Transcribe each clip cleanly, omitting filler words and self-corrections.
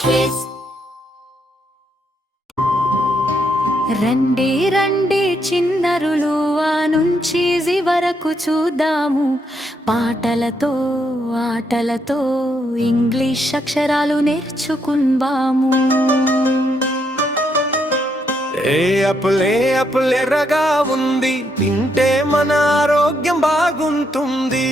kids. రండి రండి చిన్నరులు ఆ నుంచి జి వరకు చూద్దాము పాటలతో ఆటలతో ఇంగ్లీష్ అక్షరాలు నేర్చుకుందాము. ఏ అప్పుల్ ఎర్రగా ఉంది, తింటే మన ఆరోగ్యం బాగుంటుంది.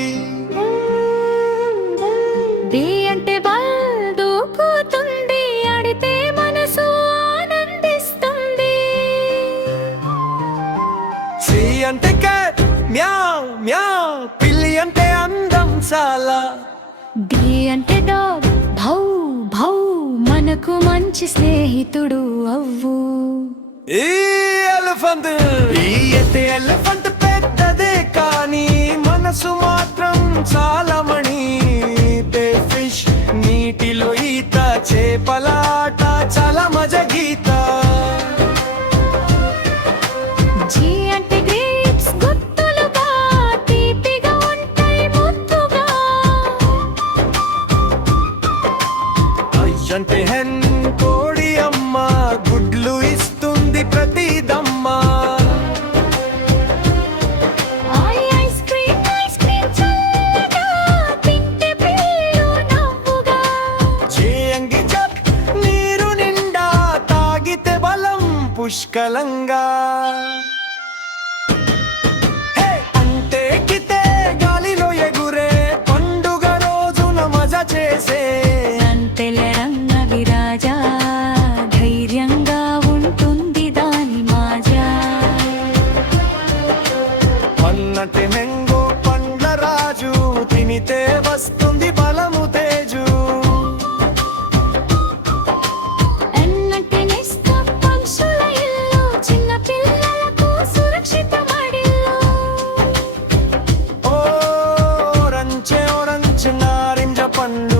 బి అంటే బాల్ దూకుతుంది, ఆడితే మనసు ఆనందిస్తుంది. సి అంటే క్యాట్ మ్యావ్ మ్యావ్, పిల్లి అంటే అందం చాలా. డి అంటే డాగ్ భౌ భౌ, మనకు మంచి స్నేహితుడు అవ్వు. ఈ ఎలిఫెంట్ పెద్దదే కానీ మనసు మాత్రం చాలా మణి. ఫిష్ నీటిలో ఈత, చేపలాట చాలా మజా గీత. జి అంటే గ్రేప్స్, గుత్తులుగా తీపిగా ఉంటాయి ముద్దుగా. ఐ అంటే హెన్, కోడి అమ్మ, గుడ్లు ఇస్తుంది ప్రతిదమ్మ. ఐస్ క్రీమ్ చల్లగా తింటే పిల్లు నవ్వుగా. చేయంగి జప్, నీరు నిండా తాగితే బలం పుష్కలంగా. అంటే కితే గాలిలో ఎగురే, పండుగ రోజున మజా చేసే. అంతెల రంగ విరాజా, ధైర్యంగా ఉంటుంది దాని మాజా. అన్నటి మెంగో పండ్ల రాజు, తినితే వస్తుంది బలము తేజు. ఎన్నటి నిస్త పక్షుల ఇల్లు, చిన్న పిల్లలకు సురక్షితమడిల్లు. ఓ రంచె నారింజ పండు,